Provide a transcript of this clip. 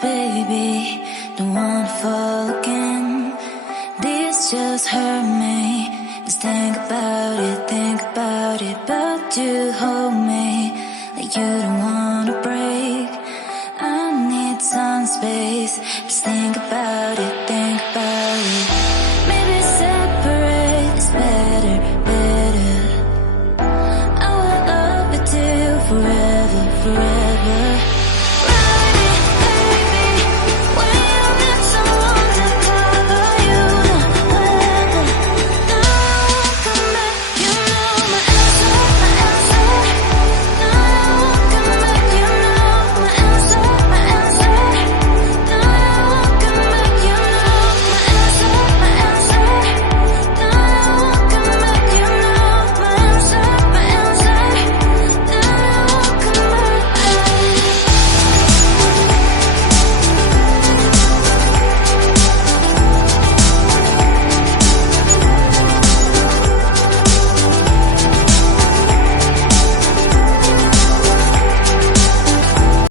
baby, don't wanna fall again. This just hurt me. Just think about it, but you hold me like you don't wanna